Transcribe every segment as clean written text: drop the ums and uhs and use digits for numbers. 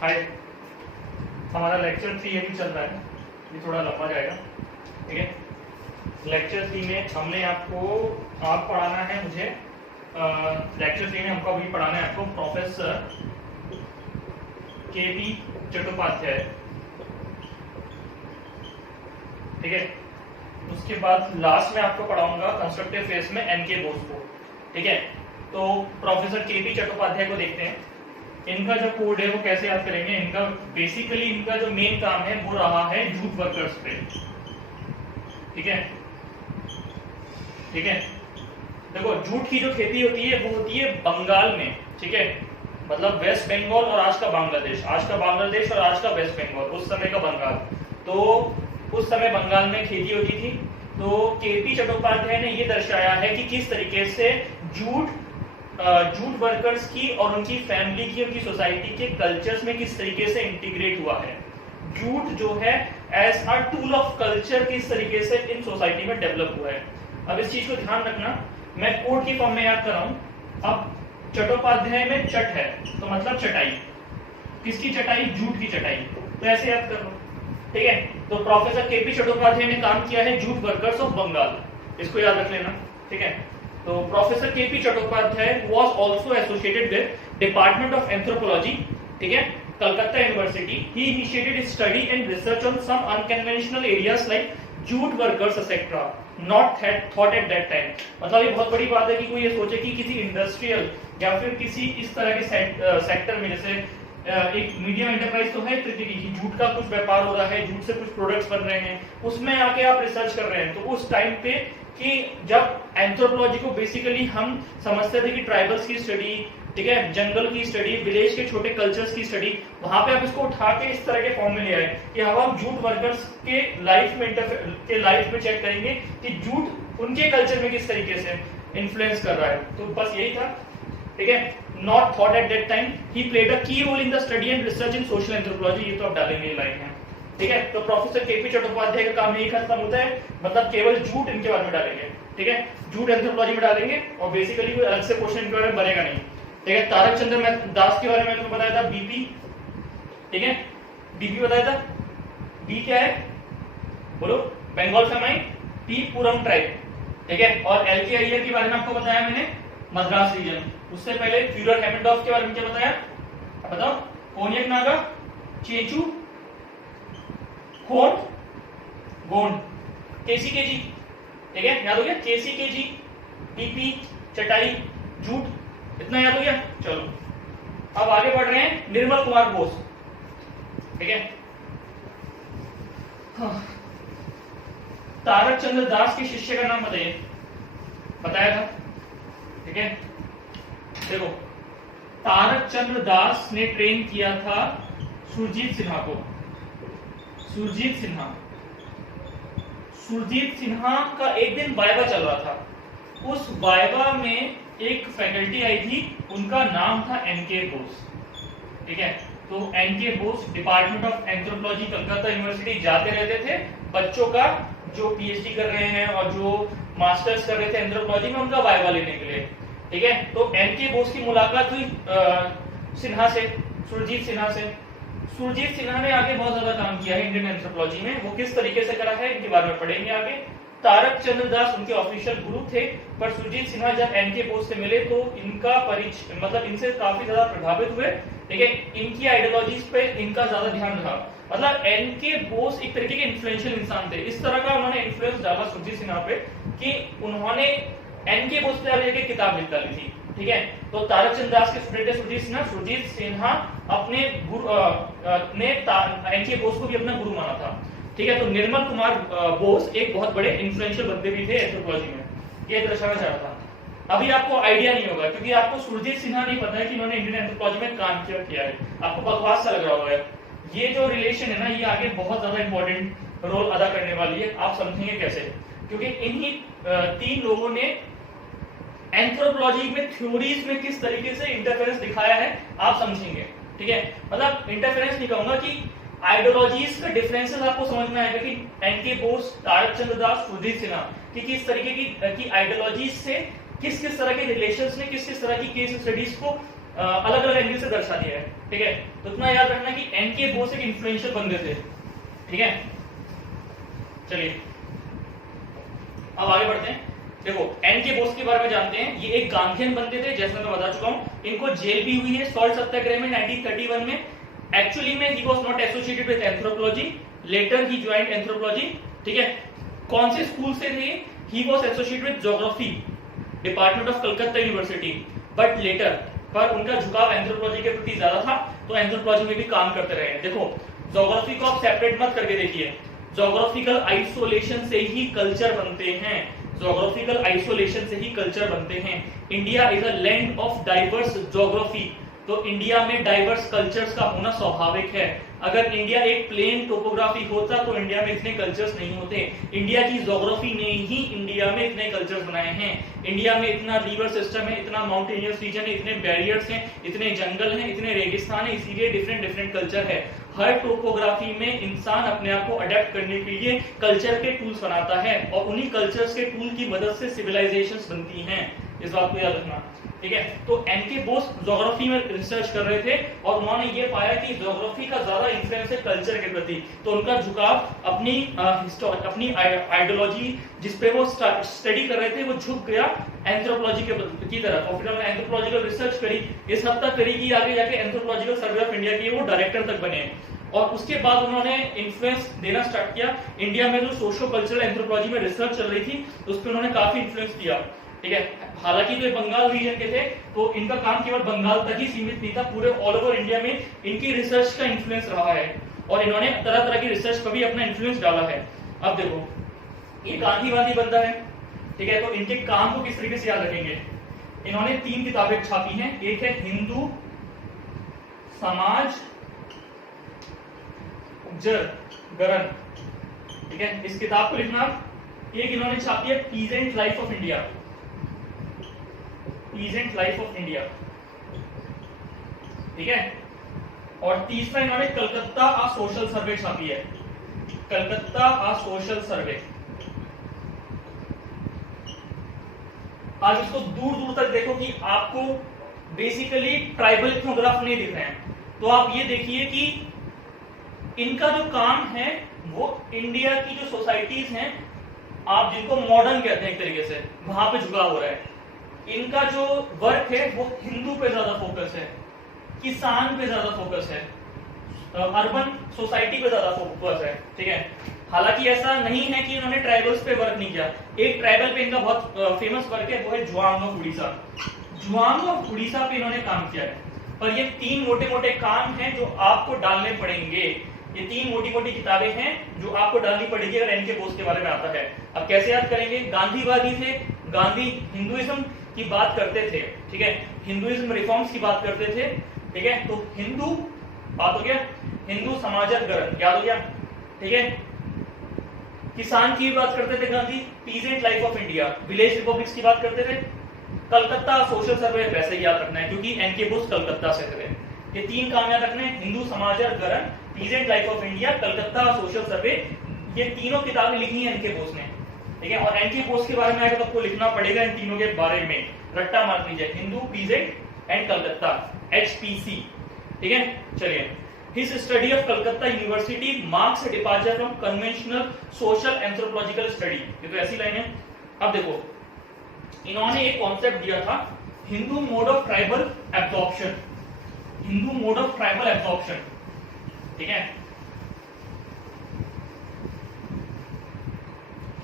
हाय, हमारा लेक्चर 3 अभी चल रहा है, ये थोड़ा लंबा जाएगा। ठीक है, लेक्चर 3 में हमने आप पढ़ाना है मुझे लेक्चर 3 में हमको अभी पढ़ाना है आपको प्रोफेसर के.पी. चट्टोपाध्याय। ठीक है, उसके बाद लास्ट में आपको पढ़ाऊंगा कंस्ट्रक्टिव फेज में एन.के. बोस को। ठीक है, तो प्रोफेसर के.पी. चट्टोपाध्याय को देखते हैं। इनका जो कोड है वो कैसे याद करेंगे। इनका बेसिकली इनका जो मेन काम है वो रहा है जूट वर्कर्स पे। ठीक है, ठीक है, देखो जूट की जो खेती होती है वो होती है बंगाल में। ठीक है, मतलब वेस्ट बंगाल और आज का बांग्लादेश, आज का बांग्लादेश और आज का वेस्ट बंगाल, उस समय का बंगाल। तो उस समय बंगाल में खेती होती थी। तो के.पी. चट्टोपाध्याय ने ये दर्शाया है कि किस तरीके से जूट वर्कर्स की और उनकी फैमिली की, उनकी सोसाइटी के कल्चर्स में किस तरीके से इंटीग्रेट हुआ है। जूट जो है as a tool of culture किस तरीके से इन सोसाइटी में डेवलप हुआ है। अब इस चीज को ध्यान रखना, मैं कोड की फॉर्म में याद कर रहा हूं। अब चट्टोपाध्याय में चट है तो मतलब चटाई, किसकी चटाई, जूट की चटाई, तो ऐसे याद कर लो। ठीक है, तो प्रोफेसर के.पी. चट्टोपाध्याय ने काम किया है जूट वर्कर्स ऑफ बंगाल, इसको याद रख लेना। ठीक है, तो professor K P. Chattopadhyay was also associated with department of anthropology. ठीक है, Calcutta university. He initiated study and research on some unconventional areas like jute workers etcetera, not thought at that time. मतलब ये बहुत बड़ी बात है कि कोई ये सोचे कि किसी इंडस्ट्रियल या फिर किसी इस तरह के सेक्टर में, जैसे एक मीडियम एंटरप्राइज तो है एक तरीके की, जूट का कुछ व्यापार हो रहा है, जूट से कुछ प्रोडक्ट्स बन रहे हैं, उसमें आके आप रिसर्च कर रहे हैं। तो उस टाइम पे कि जब एंथ्रोपोलॉजी को बेसिकली हम समझते थे कि ट्राइबल्स की स्टडी, ठीक है, जंगल की स्टडी, विलेज के छोटे कल्चर्स की स्टडी, वहां पे आप इसको उठा के इस तरह के फॉर्म में ले आए कि अब हम जूट वर्कर्स के लाइफ में चेक करेंगे कि जूट उनके कल्चर में किस तरीके से इन्फ्लुएंस कर रहा है। तो बस यही था। ठीक है, not thought at that time, he played a key role in the study and research in social anthropology. ये तो आप डालेंगे लाइन है। ठीक है, तो प्रोफेसर के.पी. चट्टोपाध्याय का काम यही खत्म होता है, मतलब केवल जूट इनके बारे में डालेंगे। ठीक है, जूट एंथ्रोपोलॉजी में डालेंगे और बेसिकली कोई अलग से क्वेश्चन इनके बारे में बनेगा नहीं। ठीक है, तारक चंद्र दास के बारे में तुमको बताया था, बीपी। ठीक है, बीपी बताया था। बी क्या है बोलो, बंगाल फेमाइन, पी पूरम ट्राइब। ठीक है, और एल.के. अय्यर के बारे में आपको बताया मैंने, मद्रास रीजन। उससे पहले फ्यूरर हेमिल्टॉफ के बारे में क्या बताया बताओ, कोनियक नागा, चेचू, खोन, गोंड, केसी-केजी। ठीक है, याद हो गया, केसी-केजी, बीपी, चटाई, जूट, इतना याद हो गया। चलो अब आगे बढ़ रहे हैं, निर्मल कुमार बोस। ठीक है, तारक चंद्र दास के शिष्य का नाम बताइए, बताया था। ठीक है, देखो तारक चंद्र दास ने ट्रेन किया था सुरजीत सिन्हा को। सुरजीत सिन्हा का एक दिन वाइवा चल रहा था। उस वाइवा में एक फैकल्टी आई थी, उनका नाम था एन.के. बोस। ठीक है, तो NK. Bose department of anthropology Calcutta university जाते रहते थे, बच्चों का जो पीएचडी कर रहे हैं और जो मास्टर्स कर रहे थे एंथ्रोपोलॉजी में, उनका वाइवा लेने के लिए। ठीक है, तो एन.के. बोस की मुलाकात हुई सिन्हा से, सुरजीत सिन्हा से। सुरजीत सिन्हा ने आगे बहुत ज्यादा काम किया है इंडियन एंथ्रोपोलॉजी में, वो किस तरीके से करा है इनके बारे में पढ़ेंगे आगे। तारक चंद्र दास उनके ऑफिशियल गुरु थे, पर सुरजीत सिन्हा जब एन.के. बोस से मिले तो इनका परिचय, मतलब इनसे काफी ज्यादा प्रभावित हुए। ठीक है, इनकी आइडियोलॉजीज पे इनका ज्यादा ध्यान रहा। मतलब एन.के. बोस एक तरीके के इन्फ्लुएंशियल इंसान थे, इस तरह का उन्होंने इन्फ्लुएंस डाला सुरजीत सिन्हा पे कि उन्होंने एन.के. बोस पे लेके किताब लिख डाली थी। ठीक है, तो तारक चंद्र दास के स्टूडेंट है सुरजीत सिन्हा अपने ने एन.के. बोस को भी अपना गुरु माना था। ठीक है, तो निर्मल कुमार बोस एक बहुत बड़े इन्फ्लुएंशियल बंदे भी थे एंथ्रोपोलॉजी में, ये दर्शाना चाह रहा था। अभी आपको आइडिया नहीं होगा क्योंकि आपको सुरजीत सिन्हा नहीं पता है कि उन्होंने इंडियन एंथ्रोपोलॉजी में काम किया है, आपको बकवास सा लग रहा होगा। ये जो रिलेशन है ना, ये आगे बहुत ज्यादा इंपॉर्टेंट रोल अदा करने वाली है, आप समझेंगे कैसे, क्योंकि इन्हीं तीन लोगों ने एंथ्रोपोलॉजी में थ्योरीज में किस तरीके से इंटरफेरेंस दिखाया है आप समझेंगे। ठीक है, मतलब इंटरफेरेंस नहीं कहूंगा कि आइडियोलॉजीज का डिफरेंसेस आपको समझ में आएगा कि एन.के. बोस, तारक चंद्र दास, सुरजीत सिन्हा की किस तरीके की आइडियोलॉजीज से किस किस तरह के रिलेशंस ने किस किस तरह की केस स्टडीज को अलग अलग एंगल से दर्शा दिया है, ठीक है। तो इतना याद रखना कि एनके बोस एक इन्फ्लुएंशियल बंदे थे, ठीक है। चलिए अब आगे बढ़ते हैं। देखो एनके बोस के बारे में जानते हैं। ये एक गांधीयन बंदे थे, जैसे मैं बता चुका हूं। इनको जेल भी हुई है सॉल्ट सत्याग्रह में 1931 में। एक्चुअली में he was not associated with anthropology, later he joined anthropology, ठीक है। कौन से स्कूल से थे? He was associated with geography department of Calcutta university, but later पर उनका झुकाव एंथ्रोपोलॉजी के प्रति ज्यादा था, तो एंथ्रोपोलॉजी में भी काम करते रहे। देखो ज्योग्राफी को आप सेपरेट मत करके देखिए। ज्योग्राफिकल आइसोलेशन से ही कल्चर बनते हैं, ज्योग्राफिकल आइसोलेशन से ही कल्चर बनते हैं। India is a land of diverse geography, तो इंडिया में डाइवर्स कल्चर्स का होना स्वाभाविक है। अगर इंडिया एक प्लेन टोपोग्राफी होता तो इंडिया में इतने कल्चर्स नहीं होते। इंडिया की ज्योग्राफी ने ही इंडिया में इतने कल्चर्स बनाए हैं। इंडिया में इतना रिवर सिस्टम है, इतना माउंटेनियस रीजन है, इतने बैरियर्स हैं, इतने जंगल हैं, इतने रेगिस्तान है, इसीलिए डिफरेंट डिफरेंट कल्चर है। हर टोपोग्राफी में इंसान अपने आप को अडेप्ट करने के लिए कल्चर के टूल्स बनाता है, और उन्हीं कल्चर्स के टूल की मदद से सिविलाइजेशंस बनती हैं। इस बात को याद रखना, ठीक है। तो एनके बोस ज्योग्राफी में रिसर्च कर रहे थे, और उन्होंने ये पाया कि ज्योग्राफी का ज्यादा इन्फ्लुएंस है कल्चर के प्रति, तो उनका झुकाव अपनी आइडियोलॉजी जिस पे वो स्टडी कर रहे थे वो झुक गया एंथ्रोपोलॉजी की तरफ, और फिर उन्होंने एंथ्रोपोलॉजिकल रिसर्च करी, इस हद तक करी कि आगे जाके एंथ्रोपोलॉजिकल सर्वे ऑफ इंडिया के वो डायरेक्टर तक बने। और उसके बाद उन्होंने इन्फ्लुएंस देना स्टार्ट किया। इंडिया में जो सोशो कल्चरल एंथ्रोपोलॉजी में रिसर्च चल रही थी उस पर उन्होंने काफी इन्फ्लुएंस दिया, ठीक है। हालांकि तो बंगाल रीजन के थे, तो इनका काम केवल बंगाल तक ही सीमित नहीं था, पूरे ऑल ओवर इंडिया में इनकी रिसर्च का इन्फ्लुएंस रहा है, और इन्होंने तरह तरह की रिसर्च पर भी अपना इन्फ्लुएंस डाला है। अब देखो ये गांधीवादी बंदा है, ठीक है, तो इनके काम को किस तरीके से याद रखेंगे। इन्होंने 3 किताबें छापी हैं, एक है हिंदू समाज गरन, ठीक है, इस किताब को लिखना। एक इन्होंने छापी है peasant life of India, peasant life of India, ठीक है। और तीसरा इन्होंने कलकत्ता आ सोशल सर्वे छापी है, कलकत्ता आ सोशल सर्वे। आज इसको दूर दूर तक देखो कि आपको बेसिकली ट्राइबल इथनोग्राफ नहीं दिख रहे हैं, तो आप ये देखिए कि इनका जो काम है वो इंडिया की जो सोसाइटीज हैं, आप जिनको मॉडर्न कहते हैं एक तरीके से, वहां पे झुकाव हो रहा है। इनका जो वर्क है वो हिंदू पे ज्यादा फोकस है, किसान पे ज्यादा फोकस है, अर्बन सोसाइटी पे ज्यादा फोकस है, ठीक है। हालांकि ऐसा नहीं है कि इन्होंने ट्राइबल्स पे वर्क नहीं किया। एक ट्राइबल पे इनका बहुत फेमस वर्क है, वो है जुआंग ऑफ उड़ीसा। जुआंग ऑफ उड़ीसा पे इन्होंने काम किया है। पर ये 3 मोटे मोटे काम हैं जो आपको डालने पड़ेंगे। ये 3 मोटी मोटी किताबें हैं जो आपको डालनी पड़ेगी अगर एनके बोस के बारे में आता है। अब कैसे याद करेंगे? गांधीवादी थे, गांधी हिंदुइज्म की बात करते थे, ठीक है, हिंदुइज्म रिफॉर्म्स की बात करते थे, ठीक है। तो हिंदू बात हो गया, हिंदू समाजगरण याद हो गया, ठीक है। किसान की बात करते थे Gandhi, peasant life of India, village republics की बात करते थे, कलकत्ता सोशल सर्वे वैसे ही याद रखना है क्योंकि एनके बोस कलकत्ता से थे। ये 3 काम याद रखने, हिंदू समाजगरण, peasant life of India, Calcutta social survey, ये तीनों किताबें लिखी हैं एनके बोस ने, ठीक है। और एनके बोस के बारे में आगे तो आपको लिखना पड़ेगा इन तीनों के बारे में, रट्टा मार लीजिए, Hindu, peasant and Calcutta, HPC, ठीक है। चलिए, His study of Calcutta University marks a departure from conventional social anthropological study। ये तो ऐसी लाइन है। अब देखो, इन्होंने एक कॉन्सेप्ट दिया था, Hindu mode of tribal absorption, Hindu mode of tribal absorption, ठीक है,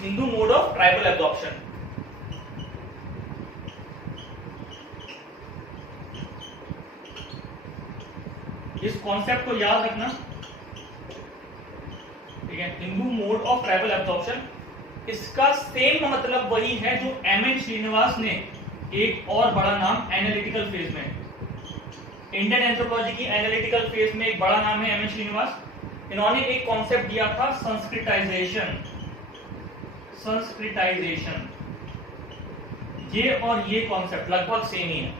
Hindu mode of tribal absorption. इस कॉन्सेप्ट को याद रखना, ठीक है, Hindu mode of tribal absorption. इसका सेम मतलब वही है जो MN श्रीनिवास ने एक और बड़ा नाम एनालिटिकल फेज में, इंडियन एंथ्रोपोलॉजी की एनालिटिकल फेज में एक बड़ा नाम है MN श्रीनिवास। इन्होंने एक कॉन्सेप्ट दिया था संस्कृताइजेशन, संस्कृताइजेशन। ये और ये कॉन्सेप्ट लगभग सेम ही है।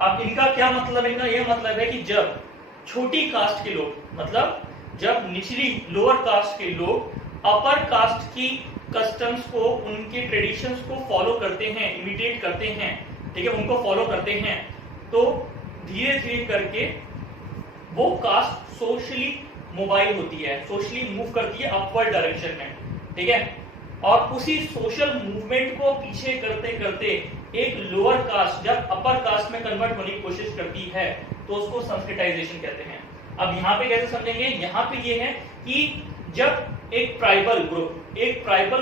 अब इनका क्या मतलब है? इनका यह मतलब है कि जब छोटी कास्ट के लोग, मतलब जब निचली लोअर कास्ट के लोग अपर कास्ट की कस्टम्स को, उनके ट्रेडिशंस को फॉलो करते हैं, इमिटेट करते हैं, ठीक है, उनको फॉलो करते हैं, तो धीरे धीरे करके वो कास्ट सोशली मोबाइल होती है, सोशली मूव करती है अपवर्ड डायरेक्शन में, ठीक है। और उसी सोशल मूवमेंट को पीछे करते करते एक लोअर कास्ट जब अपर कास्ट में कन्वर्ट होने की कोशिश करती है तो उसको संस्कृताइजेशन कहते हैं। अब यहाँ पे कैसे समझेंगे, यहाँ पे ये है कि जब एक ट्राइबल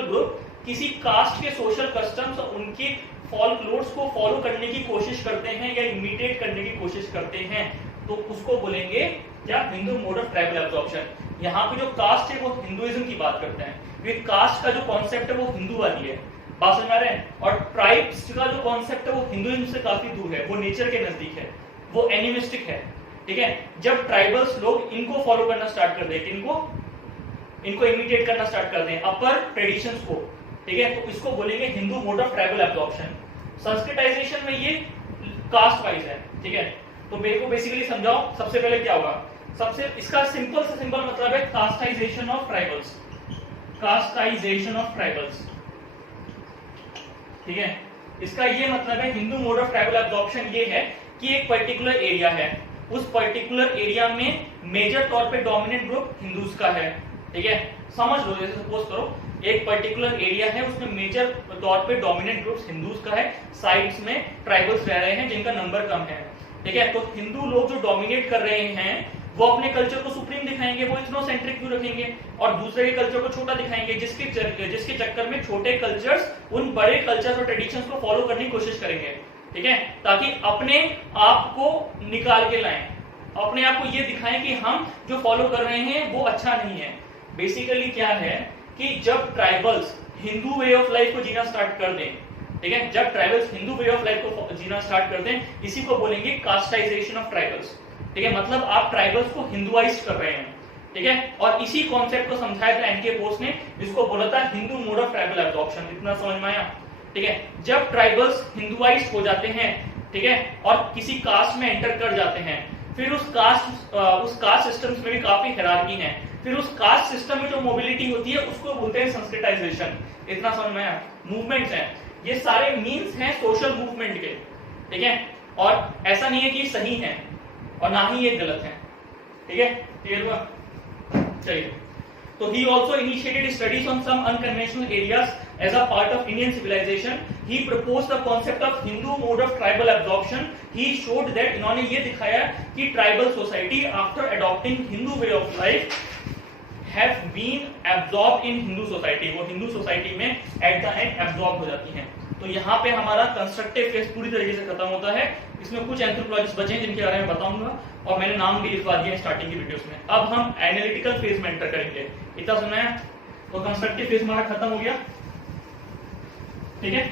ग्रुप किसी कास्ट के सोशल कस्टम्स और उनके फॉलोअर्स को फॉलो करने की कोशिश करते हैं या इमिटेट करने की कोशिश करते हैं तो उसको बोलेंगे क्या, Hindu mode of tribal absorption. यहाँ पे जो कास्ट है वो हिंदुइज्म की बात करते हैं, क्योंकि कास्ट का जो कॉन्सेप्ट है वो हिंदू वाली है, बात समझ आ रहे हैं। और ट्राइब्स का जो कॉन्सेप्ट है वो हिंदुइज्म से काफी दूर है, वो नेचर के नजदीक है, वो एनिमिस्टिक है, ठीक है। जब ट्राइबल्स लोग इनको फॉलो करना स्टार्ट कर दें, इनको इमिटेट करना स्टार्ट कर दें अपर ट्रेडिशंस को, ठीक है, तो इसको बोलेंगे Hindu mode of tribal absorption. Sanskritisation में ये कास्ट वाइज है, ठीक है। तो मेरे को बेसिकली समझाओ, सबसे पहले क्या होगा, सबसे इसका सिंपल से सिंपल मतलब है कास्टाइजेशन ऑफ ट्राइबल्स, कास्टाइजेशन ऑफ ट्राइबल्स, ठीक है। इसका ये मतलब है Hindu mode of tribal absorption ये है कि एक पर्टिकुलर एरिया है, उस पर्टिकुलर एरिया में मेजर तौर पे डोमिनेंट ग्रुप हिंदूज का है, ठीक है। समझ लो, जैसे सपोज करो एक पर्टिकुलर एरिया है, उसमें मेजर तौर पे डोमिनेंट ग्रुप्स हिंदूज का है, साइड्स में ट्राइबल्स रह रहे हैं जिनका नंबर कम है, ठीक है। तो हिंदू लोग जो डोमिनेट कर रहे हैं वो अपने कल्चर को सुप्रीम दिखाएंगे, वो इथनोसेंट्रिक व्यू रखेंगे और दूसरे के कल्चर को छोटा दिखाएंगे, जिसके चक्कर में छोटे कल्चर्स उन बड़े कल्चर और ट्रेडिशंस को फॉलो करने की कोशिश करेंगे, ठीक है, ताकि अपने आप को निकाल के लाएं, अपने आप को ये दिखाएं कि हम जो फॉलो कर रहे हैं वो अच्छा नहीं है। बेसिकली क्या है कि जब tribals Hindu way of life को जीना स्टार्ट कर दें, ठीक है, जब tribals Hindu way of life को जीना स्टार्ट कर दें, इसी को बोलेंगे कास्टाइजेशन ऑफ ट्राइबल्स, ठीक है। मतलब आप ट्राइबल्स को हिंदुआइज कर रहे हैं, ठीक है। और इसी कॉन्सेप्ट को समझाया था एनके बोस ने, जिसको बोला था Hindu mode of tribal absorption. इतना समझ में आया, ठीक है। जब ट्राइबल्स हिंदुआइज हो जाते हैं, ठीक है, और किसी कास्ट में एंटर कर जाते हैं, फिर उस कास्ट सिस्टम्स में भी काफी हायरार्की है, फिर उस कास्ट सिस्टम में जो मोबिलिटी होती है उसको बोलते हैं संस्कृताइजेशन। इतना समझ में आया। मूवमेंट्स हैं, ये सारे मीन्स हैं सोशल मूवमेंट के, ठीक है। और ऐसा नहीं है कि सही है और ना ही ये गलत है, ठीक है, क्लियर हुआ। चलिए, तो he also initiated studies on some unconventional areas as a part of Indian civilization. He proposed the concept of Hindu mode of tribal absorption. He showed that इन्होंने ये दिखाया कि tribal society after adopting Hindu way of life have been absorbed in Hindu society. वो Hindu society में at the end absorb हो जाती हैं। तो यहाँ पे हमारा कंस्ट्रक्टिव फेज पूरी तरीके से खत्म होता है। इसमें कुछ एंथ्रोपोलॉजिस्ट बचे हैं जिनके बारे में बताऊंगा और मैंने नाम भी लिखवा दिया स्टार्टिंग की वीडियोस में। अब हम एनालिटिकल फेज में एंटर करेंगे। इतना सुना है, तो कंस्ट्रक्टिव फेज हमारा खत्म हो गया, ठीक है।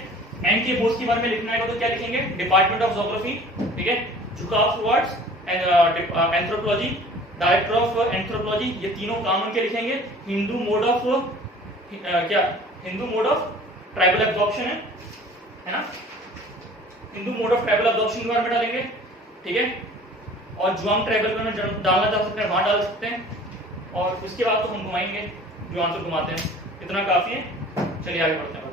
एनके बोस के बारे में लिखना है तो क्या लिखेंगे, डिपार्टमेंट ऑफ ज्योग्राफी, ठीक है, झुकाव towards anthropology, director of anthropology, ये तीनों कॉमन के लिखेंगे। Hindu mode of Hindu mode of tribal absorption है ना, Hindu mode of tribal absorption के बारे में डालेंगे, ठीक है। और जुआंग ट्राइबल में डालना चाह सकते हैं, वहां डाल सकते हैं। और उसके बाद तो हम घुमाएंगे जो आंसर घुमाते हैं। इतना काफी है, चलिए आगे बढ़ते हैं।